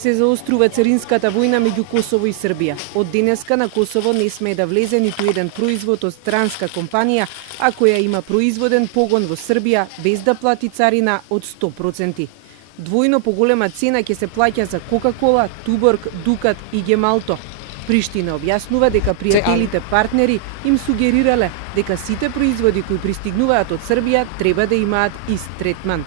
Се заострува царинската војна меѓу Косово и Србија. Од денеска на Косово не смее да влезе ниту еден производ од странска компанија, а која има производен погон во Србија без да плати царина од 100%. Двојно поголема цена ќе се плаќа за Кока-кола, Туборг, Дукат и Гемалто. Приштина објаснува дека пријателите партнери им сугерирале дека сите производи кои пристигнуваат од Србија треба да имаат ист третман.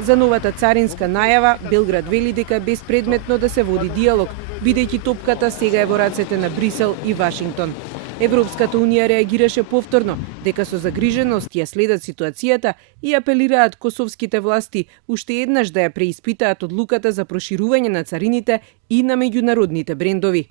За новата царинска најава, Белград вели дека е безпредметно да се води диалог, бидејќи топката сега е во рацете на Брисел и Вашингтон. Европската унија реагираше повторно дека со загриженост ја следат ситуацијата и апелираат косовските власти уште еднаш да ја преиспитаат одлуката за проширување на царините и на меѓународните брендови.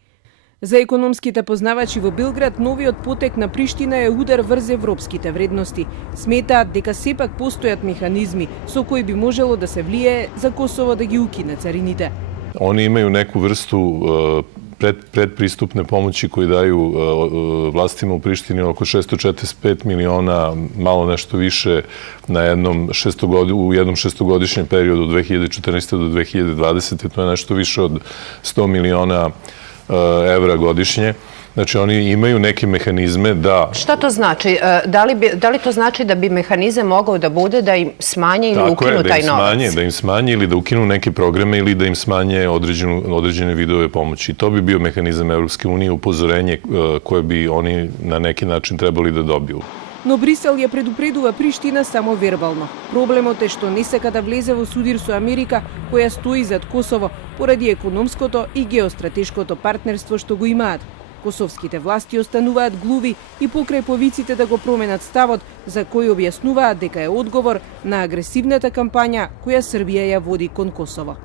За економските познавачи во Белград, новиот потек на Приштина е удар врз европските вредности. Сметаат дека сепак постојат механизми со кои би можело да се влијае за Косово да ги укине царините. Они имају неку врсту предприступне помоći кои дају властима у Приштини око 645 милиона, мало нешто више у jednom šestogodišnjem periodu od 2014. do 2020. To je nešto više od 100 miliona evra godišnje. Znači, oni imaju neke mehanizme da... Šta to znači? Da li to znači da bi mehanizam mogao da bude da im smanje ili ukinu taj novac? Da im smanje ili da ukinu neke programe ili da im smanje određene vidove pomoći. To bi bio mehanizam Evropske unije, upozorenje koje bi oni na neki način trebali da dobiju. Но Брисел ја предупредува Приштина само вербално. Проблемот е што не сака да влезе во судир со Америка, која стои зад Косово, поради економското и геостратешкото партнерство што го имаат. Косовските власти остануваат глуви и покрај повиците да го променат ставот, за кој објаснуваат дека е одговор на агресивната кампања која Србија ја води кон Косово.